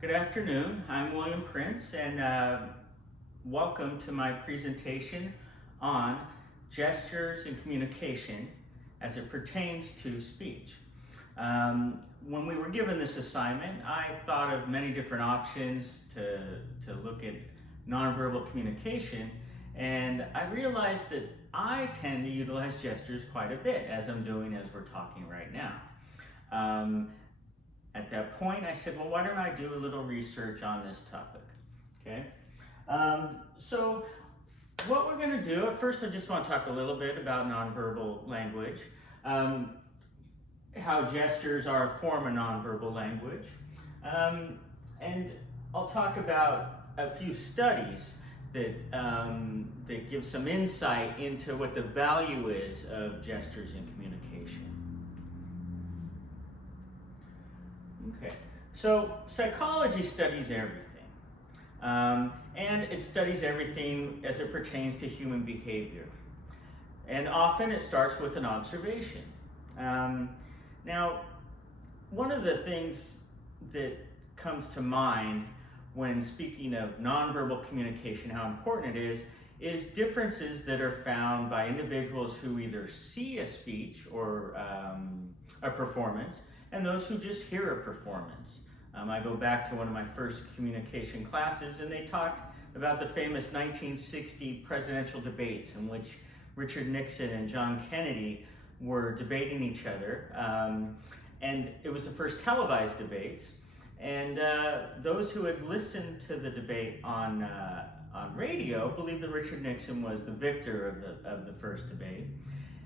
Good afternoon. I'm William Prince, and welcome to my presentation on gestures and communication as it pertains to speech. When we were given this assignment, I thought of many different options to look at nonverbal communication, and I realized that I tend to utilize gestures quite a bit, as I'm doing as we're talking right now. At that point, I said, well, why don't I do a little research on this topic, okay? So what we're gonna do, at first I just want to talk a little bit about nonverbal language, how gestures are a form of nonverbal language, and I'll talk about a few studies that give some insight into what the value is of gestures in communication. Okay, so psychology studies everything, and it studies everything as it pertains to human behavior. And often it starts with an observation. Now, one of the things that comes to mind when speaking of nonverbal communication, how important it is differences that are found by individuals who either see a speech or a performance, and those who just hear a performance. I go back to one of my first communication classes, and they talked about the famous 1960 presidential debates in which Richard Nixon and John Kennedy were debating each other. And it was the first televised debates. And those who had listened to the debate on radio believed that Richard Nixon was the victor of the first debate.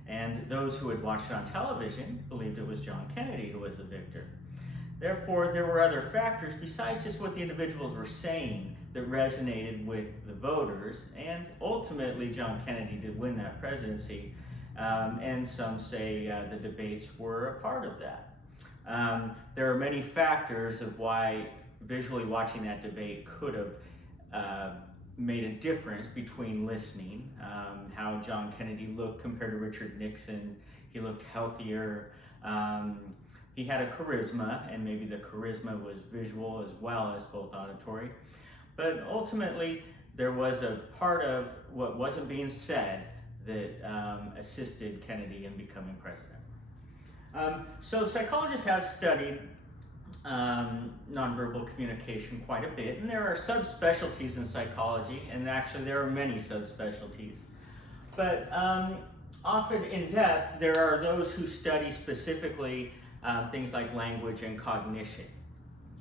And those who had watched it on television believed it was John Kennedy who was the victor. Therefore, there were other factors besides just what the individuals were saying that resonated with the voters, and ultimately John Kennedy did win that presidency, and some say the debates were a part of that. There are many factors of why visually watching that debate could have made a difference between listening, how John Kennedy looked compared to Richard Nixon. He looked healthier. He had a charisma, and maybe the charisma was visual as well as both auditory. But ultimately, there was a part of what wasn't being said that assisted Kennedy in becoming president. So psychologists have studied nonverbal communication quite a bit, and there are subspecialties in psychology, and actually there are many subspecialties. But often in depth, there are those who study specifically things like language and cognition.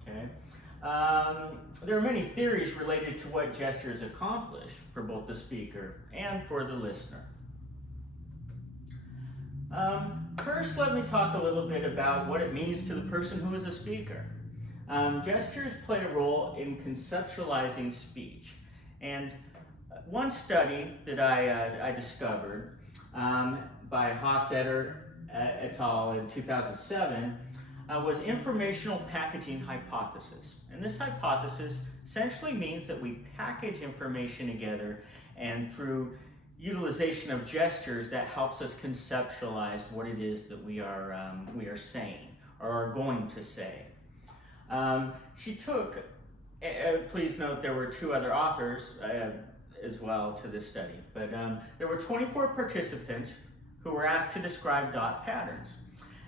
Okay? There are many theories related to what gestures accomplish for both the speaker and for the listener. First, let me talk a little bit about what it means to the person who is a speaker. Gestures play a role in conceptualizing speech. And one study that I discovered by Hossetter et al. In 2007 was informational packaging hypothesis. And this hypothesis essentially means that we package information together, and through utilization of gestures, that helps us conceptualize what it is that we are saying or are going to say. She took, please note there were two other authors as well to this study, but there were 24 participants who were asked to describe dot patterns.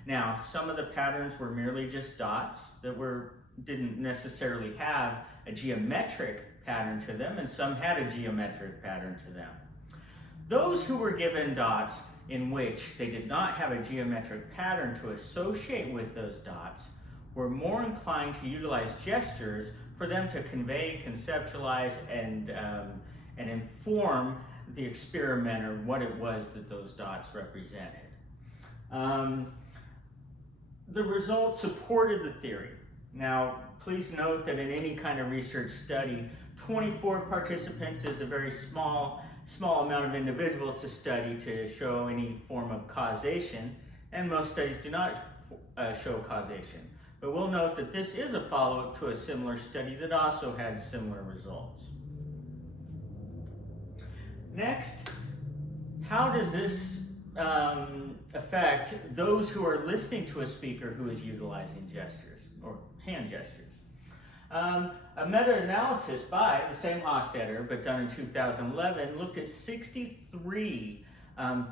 Now, some of the patterns were merely just dots that didn't necessarily have a geometric pattern to them, and some had a geometric pattern to them. Those who were given dots in which they did not have a geometric pattern to associate with those dots were more inclined to utilize gestures for them to convey, conceptualize, and inform the experimenter what it was that those dots represented. The results supported the theory. Now, please note that in any kind of research study, 24 participants is a very small amount of individuals to study to show any form of causation, and most studies do not show causation. But we'll note that this is a follow-up to a similar study that also had similar results. Next, how does this affect those who are listening to a speaker who is utilizing gestures or hand gestures? A meta-analysis by the same Hofstadter, but done in 2011, looked at 63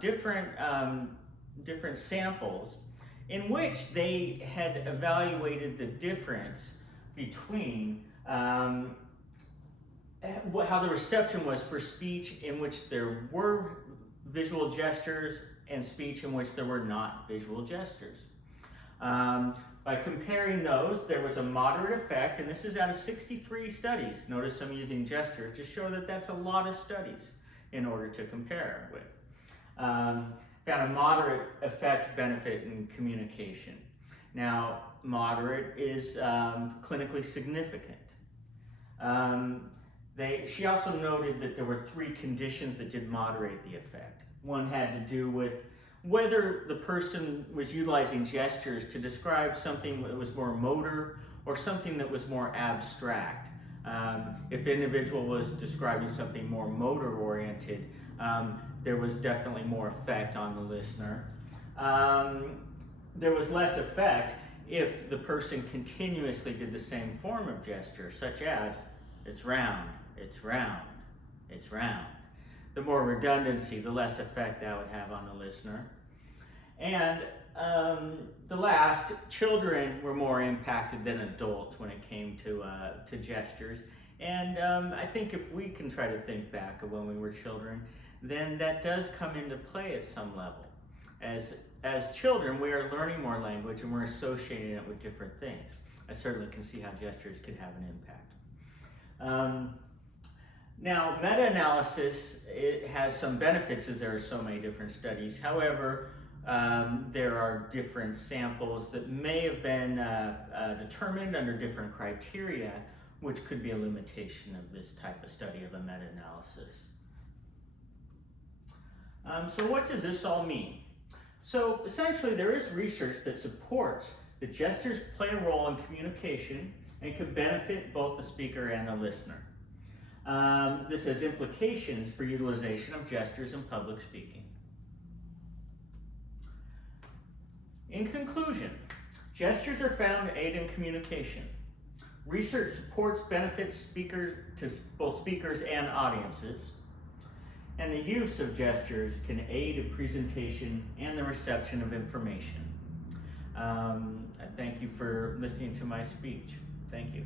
different samples in which they had evaluated the difference between how the reception was for speech in which there were visual gestures and speech in which there were not visual gestures. By comparing those, there was a moderate effect, and this is out of 63 studies. Notice I'm using gestures to show that that's a lot of studies in order to compare with. Found a moderate effect benefit in communication. Now, moderate is clinically significant. She also noted that there were 3 conditions that did moderate the effect. One had to do with whether the person was utilizing gestures to describe something that was more motor or something that was more abstract. If the individual was describing something more motor oriented, there was definitely more effect on the listener. There was less effect if the person continuously did the same form of gesture, such as, it's round, it's round, it's round. The more redundancy, the less effect that would have on the listener. And the last, children were more impacted than adults when it came to gestures. And I think if we can try to think back of when we were children, then that does come into play at some level. As children, we are learning more language and we're associating it with different things. I certainly can see how gestures could have an impact. Now, meta-analysis, it has some benefits as there are so many different studies. However, there are different samples that may have been determined under different criteria, which could be a limitation of this type of study of a meta-analysis. So what does this all mean? So essentially there is research that supports that gestures play a role in communication and could benefit both the speaker and the listener. This has implications for utilization of gestures in public speaking. In conclusion, gestures are found to aid in communication. Research supports benefits to both speakers and audiences. And the use of gestures can aid in presentation and the reception of information. I thank you for listening to my speech. Thank you.